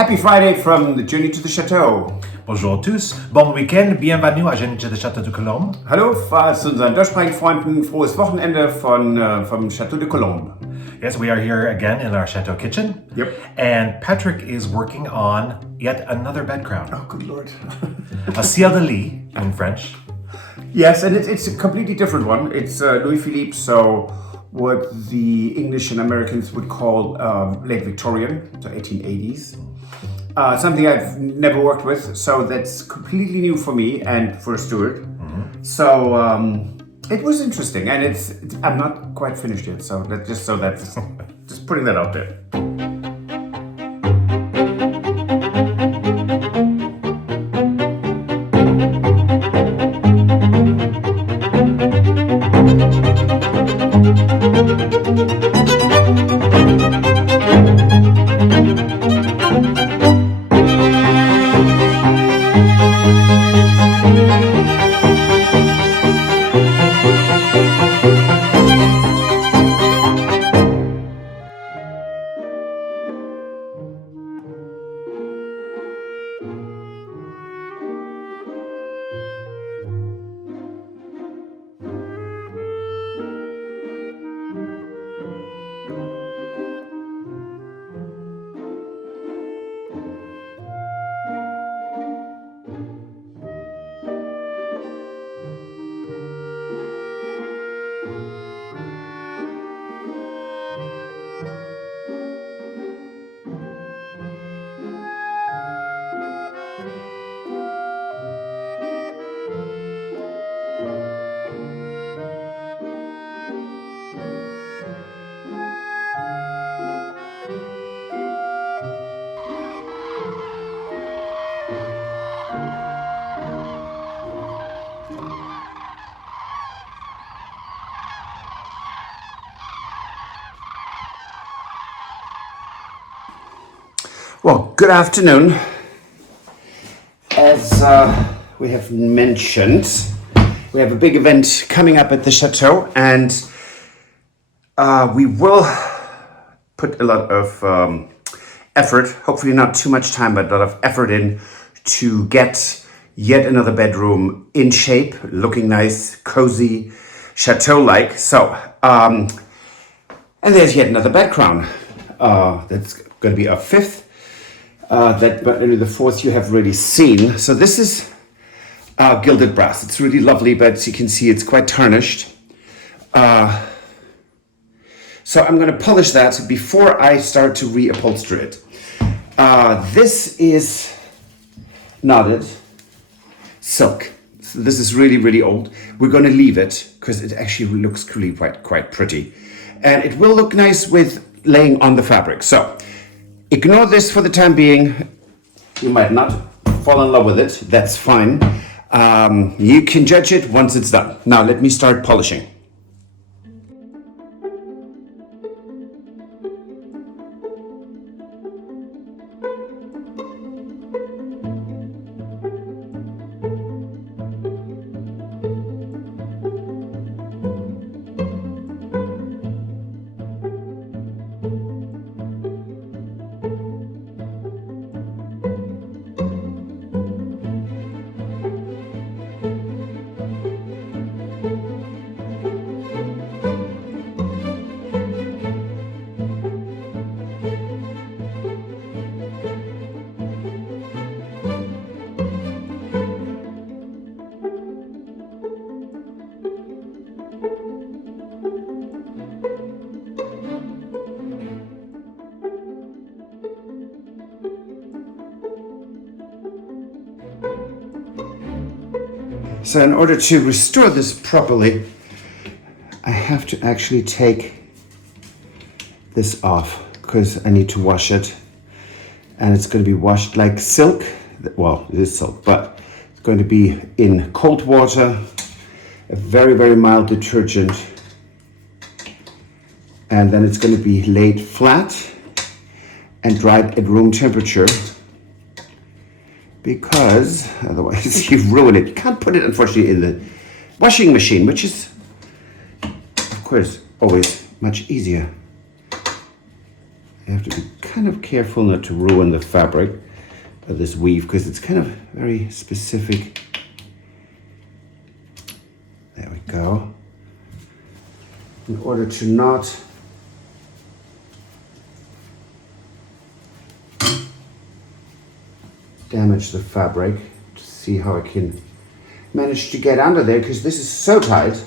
Happy Friday from the journey to the Chateau. Bonjour à tous, bon week-end, bienvenue à Journey to the Château de Colombes. Hallo zu unseren deutschsprachigen Freunden, frohes Wochenende vom Château de Colombes. Yes, we are here again in our Chateau kitchen. Yep. And Patrick is working on yet another bed crown. Oh, good Lord. A ciel de lit in French. Yes, and it's a completely different one. It's Louis Philippe, so what the English and Americans would call late Victorian, so 1880s. Something I've never worked with, so that's completely new for me and for Stuart. Mm-hmm. So it was interesting, and I'm not quite finished yet, so that's just putting that out there. Well, good afternoon. As we have mentioned, we have a big event coming up at the Chateau, and we will put a lot of effort, hopefully not too much time, but a lot of effort in to get yet another bedroom in shape, looking nice, cozy, Chateau-like. So, and there's yet another bed crown. That's going to be our fifth. But only the fourth you have already seen. So this is gilded brass. It's really lovely, but as you can see, it's quite tarnished. So I'm going to polish that before I start to reupholster it. This is knotted silk. So this is really, really old. We're going to leave it because it actually looks really quite pretty. And it will look nice with laying on the fabric. So ignore this for the time being. You might not fall in love with it. That's fine. You can judge it once it's done. Now let me start polishing. So in order to restore this properly, I have to actually take this off because I need to wash it. And it's going to be washed like silk. Well, it is silk, but it's going to be in cold water, a very, very mild detergent. And then it's going to be laid flat and dried at room temperature, because otherwise you ruin it. You can't put it, unfortunately, in the washing machine, which is, of course, always much easier. You have to be kind of careful not to ruin the fabric of this weave because it's kind of very specific. There we go. In order to not damage the fabric, to see how I can manage to get under there because this is so tight.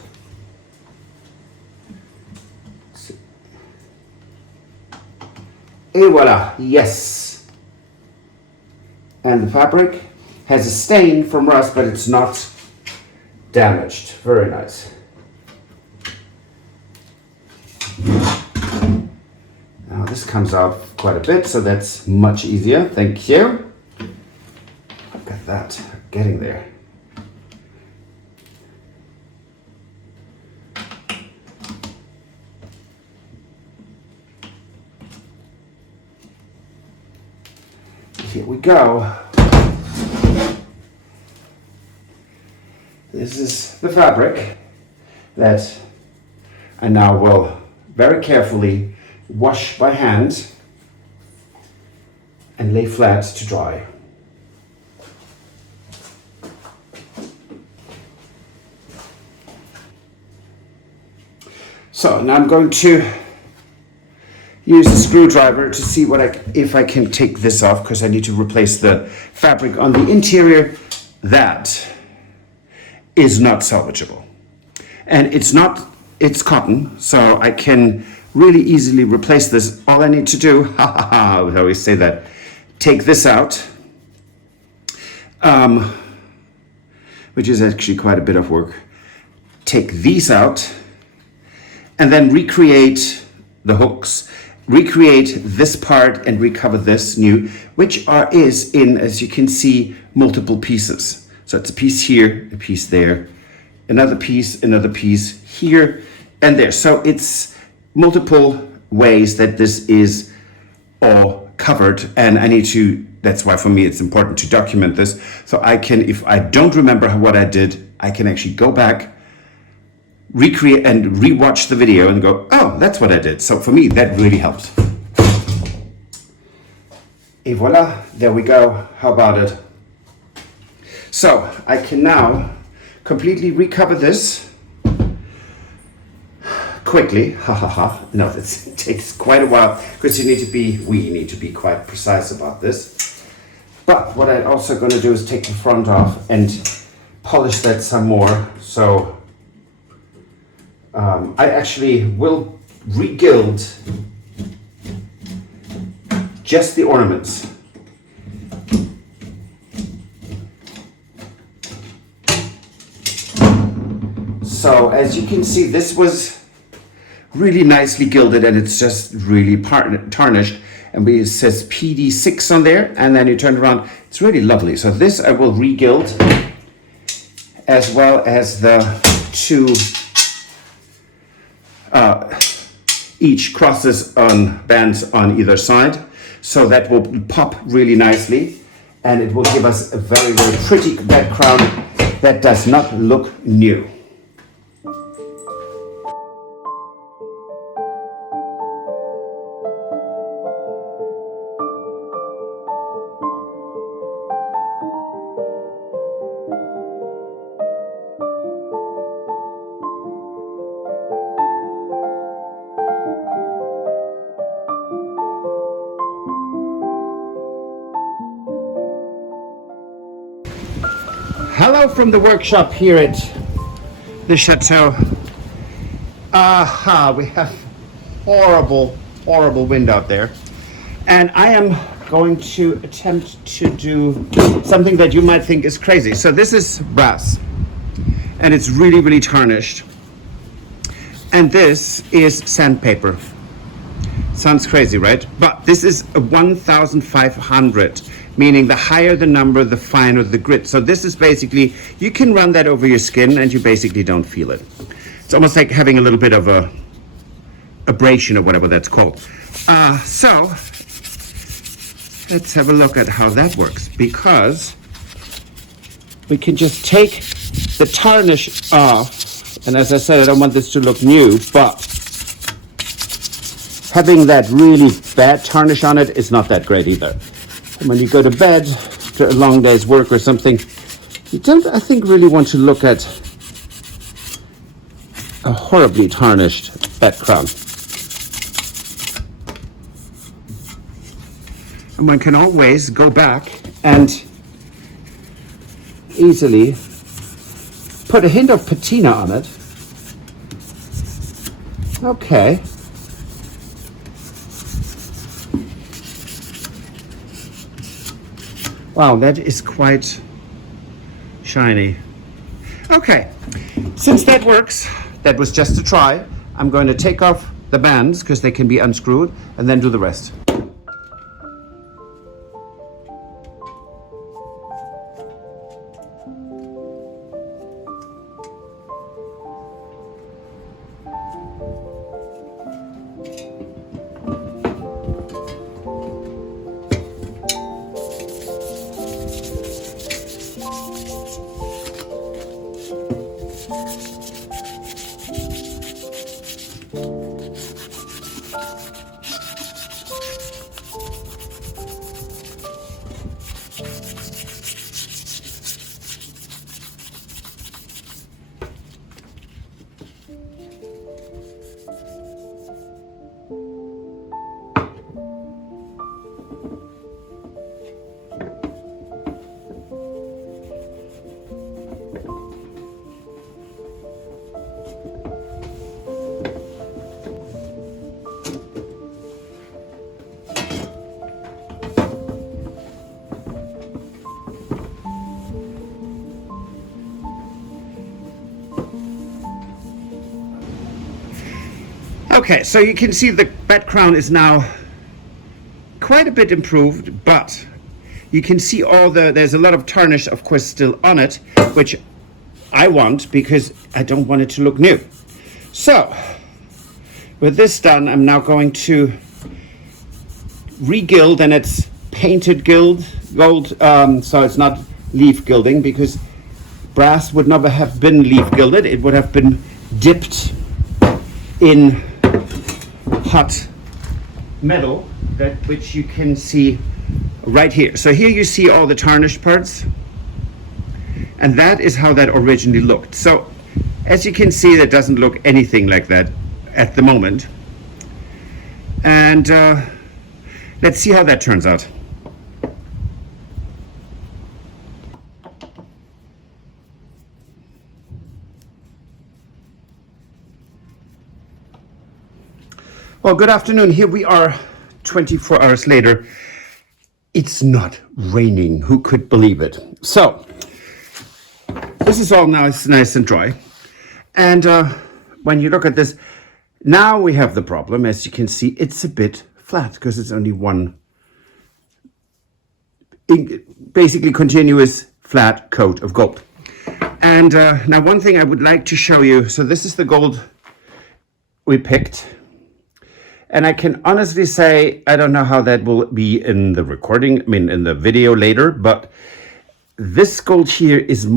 Et voila, yes. And the fabric has a stain from rust, but it's not damaged. Very nice. Now this comes out quite a bit, so that's much easier. Thank you. Look at that, getting there. Here we go. This is the fabric that I now will very carefully wash by hand and lay flat to dry. So now I'm going to use a screwdriver to see if I can take this off, because I need to replace the fabric on the interior. That is not salvageable, and it's cotton, so I can really easily replace this. All I need to do, I always say that, take this out, which is actually quite a bit of work. Take these out and then recreate the hooks, recreate this part and recover this new, which is in, as you can see, multiple pieces. So it's a piece here, a piece there, another piece here and there. So it's multiple ways that this is all covered, and that's why for me it's important to document this. So I can, if I don't remember what I did, I can actually go back, recreate and rewatch the video and go, oh, that's what I did. So for me, that really helps. Et voila, there we go. How about it? So I can now completely recover this quickly. No, it takes quite a while because we need to be quite precise about this. But what I'm also going to do is take the front off and polish that some more. So I actually will re-gild just the ornaments. So as you can see, this was really nicely gilded and it's just really tarnished. And it says PD6 on there, and then you turn around. It's really lovely. So this I will re-gild, as well as the two each crosses on bands on either side. So that will pop really nicely, and it will give us a very, very pretty background that does not look new. Hello from the workshop here at the Chateau. We have horrible wind out there. And I am going to attempt to do something that you might think is crazy. So this is brass, and it's really, really tarnished. And this is sandpaper. Sounds crazy, right? But this is a 1,500. Meaning the higher the number, the finer the grit. So this is basically, you can run that over your skin and you basically don't feel it. It's almost like having a little bit of a abrasion or whatever that's called. So let's have a look at how that works, because we can just take the tarnish off. And as I said, I don't want this to look new, but having that really bad tarnish on it is not that great either. And when you go to bed after a long day's work or something, you don't, I think, really want to look at a horribly tarnished bed crown. And one can always go back and easily put a hint of patina on it. Okay. Wow, that is quite shiny. Okay, since that works, that was just a try, I'm going to take off the bands because they can be unscrewed and then do the rest. Okay, so you can see the bed crown is now quite a bit improved, but you can see there's a lot of tarnish, of course, still on it, which I want because I don't want it to look new. So, with this done, I'm now going to re-gild, and it's painted gold, so it's not leaf gilding, because brass would never have been leaf gilded. It would have been dipped in hot metal, which you can see right here. So here you see all the tarnished parts, and that is how that originally looked. So as you can see, that doesn't look anything like that at the moment. And let's see how that turns out. Well, good afternoon. Here we are 24 hours later. It's not raining. Who could believe it? So this is all nice and dry. And when you look at this, now we have the problem. As you can see, it's a bit flat because it's only one basically continuous flat coat of gold. And now one thing I would like to show you. So this is the gold we picked. And I can honestly say, I don't know how that will be in the recording, in the video later, but this gold here is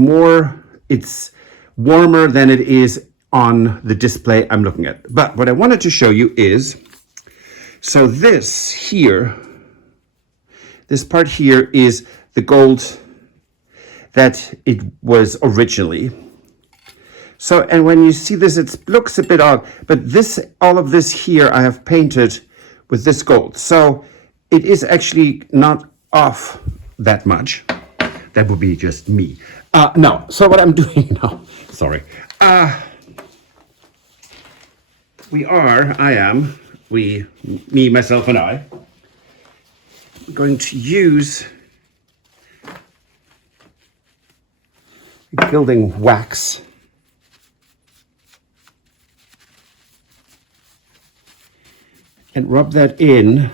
it's warmer than it is on the display I'm looking at. But what I wanted to show you is, so this part here is the gold that it was originally. So, and when you see this, it looks a bit odd, but all of this here I have painted with this gold. So it is actually not off that much. That would be just me. No, so what I'm doing now, sorry. Me, myself and I, going to use gilding wax and rub that in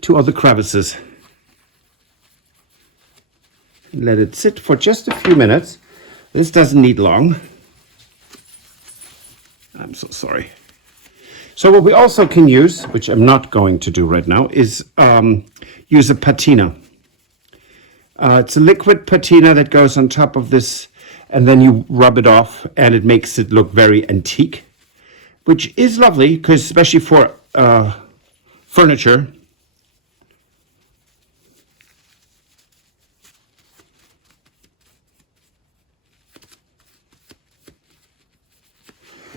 to all the crevices. Let it sit for just a few minutes. This doesn't need long. I'm so sorry. So what we also can use, which I'm not going to do right now, is use a patina. It's a liquid patina that goes on top of this and then you rub it off, and it makes it look very antique, which is lovely, because especially for furniture.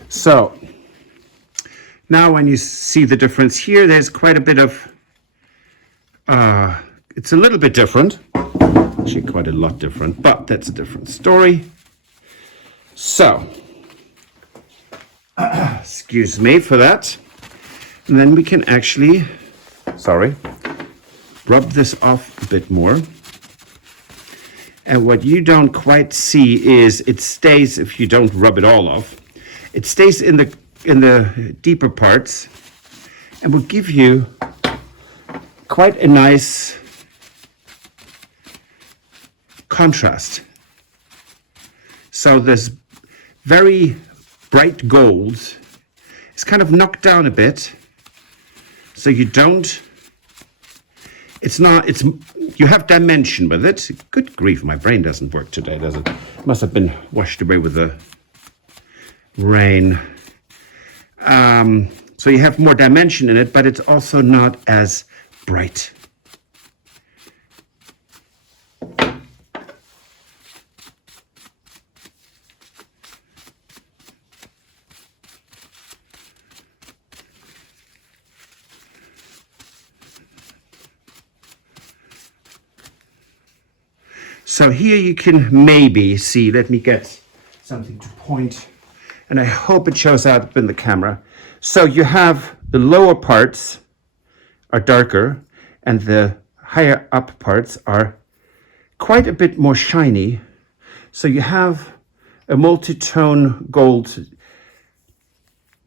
So now when you see the difference here, there's quite a bit of, it's a little bit different, actually quite a lot different, but that's a different story. So, excuse me for that. And then we can actually, rub this off a bit more. And what you don't quite see is it stays, if you don't rub it all off, it stays in the deeper parts and will give you quite a nice contrast. So this very bright gold is kind of knocked down a bit, so you don't, you have dimension with it. Good grief, my brain doesn't work today, does it? Must have been washed away with the rain. So you have more dimension in it, but it's also not as bright. So here you can maybe see, let me get something to point, and I hope it shows up in the camera. So you have the lower parts are darker, and the higher up parts are quite a bit more shiny. So you have a multi-tone gold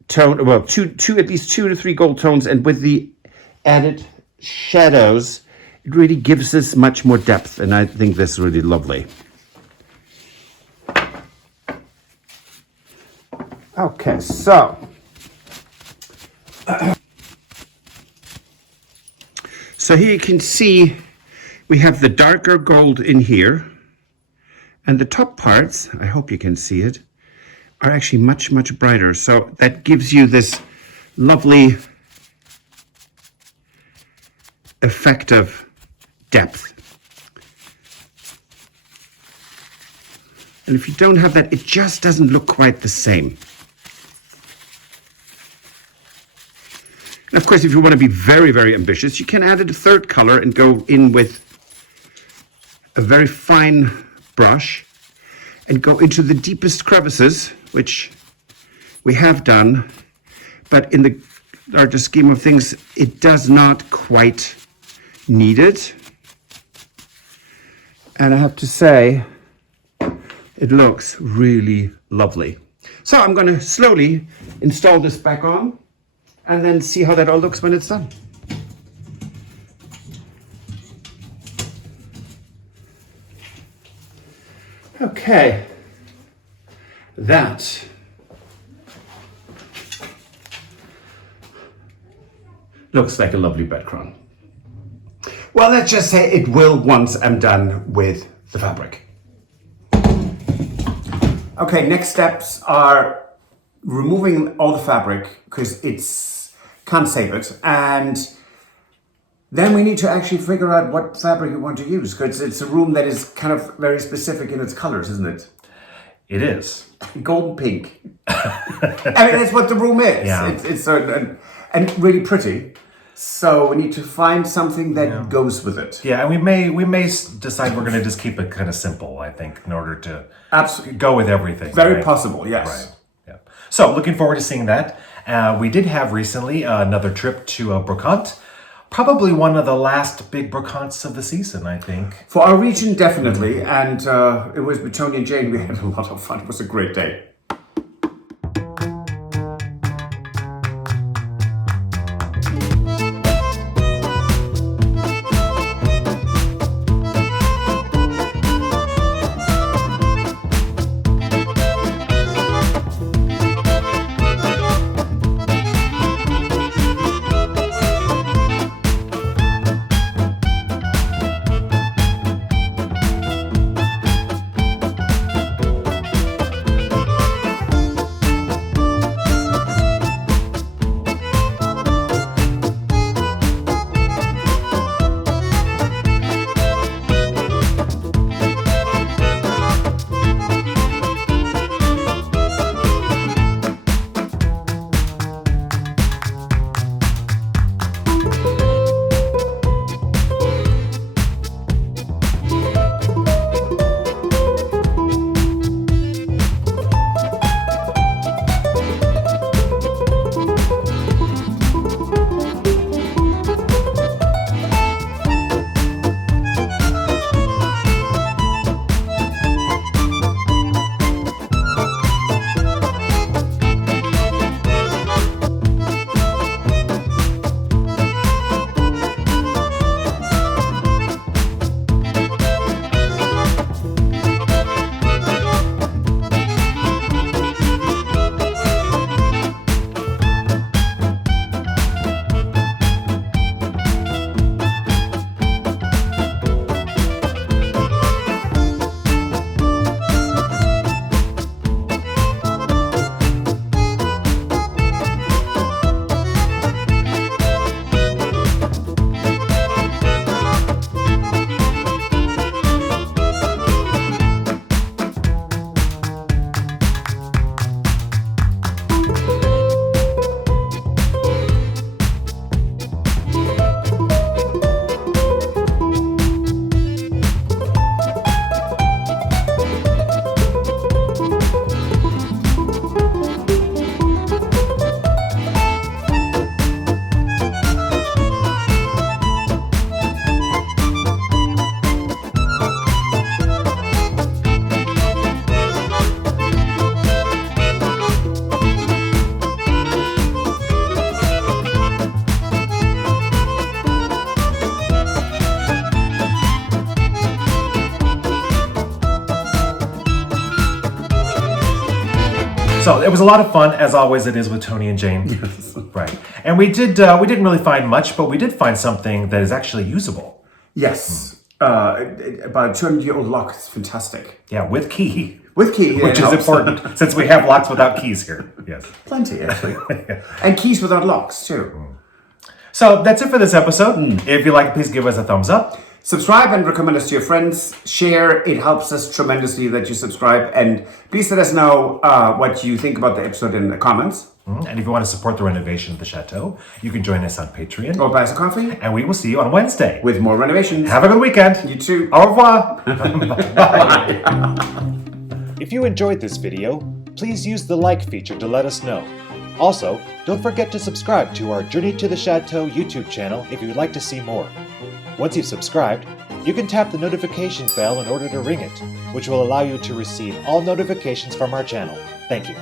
tone, well, at least two to three gold tones, and with the added shadows, it really gives us much more depth, and I think that's really lovely. Okay, so here you can see we have the darker gold in here, and the top parts, I hope you can see it, are actually much, much brighter. So that gives you this lovely effect of depth. And if you don't have that, it just doesn't look quite the same. And of course, if you want to be very, very ambitious, you can add a third color and go in with a very fine brush and go into the deepest crevices, which we have done, but in the larger scheme of things, it does not quite need it. And I have to say, it looks really lovely. So I'm going to slowly install this back on and then see how that all looks when it's done. Okay, that looks like a lovely bed crown. Well, let's just say it will once I'm done with the fabric. Okay, next steps are removing all the fabric because can't save it, and then we need to actually figure out what fabric we want to use, because it's a room that is kind of very specific in its colors, isn't it? It is. Golden pink. I mean, that's what the room is. Yeah. It's and really pretty. So we need to find something that goes with it. Yeah, and we may decide we're going to just keep it kind of simple, I think, in order to absolutely go with everything. Very possible, yes. Right. Yeah. So looking forward to seeing that. We did have recently another trip to Brocante. Probably one of the last big brocantes of the season, I think. For our region, definitely. And it was with Tony and Jane. We had a lot of fun. It was a great day. So it was a lot of fun, as always it is with Tony and Jane. Right. And we didn't really find much, but we did find something that is actually usable. Yes. About a 200-year-old lock. It's fantastic. Yeah, with key. With key, Which is important, since we have locks without keys here. Yes. Plenty, actually. And keys without locks, too. So that's it for this episode. If you like, please give us a thumbs up. Subscribe and recommend us to your friends. Share. It helps us tremendously that you subscribe. And please let us know what you think about the episode in the comments. And if you want to support the renovation of the Chateau, you can join us on Patreon. Or buy us a coffee. And we will see you on Wednesday. With more renovations. Have a good weekend. You too. Au revoir. Bye. If you enjoyed this video, please use the like feature to let us know. Also, don't forget to subscribe to our Journey to the Chateau YouTube channel if you would like to see more. Once you've subscribed, you can tap the notification bell in order to ring it, which will allow you to receive all notifications from our channel. Thank you.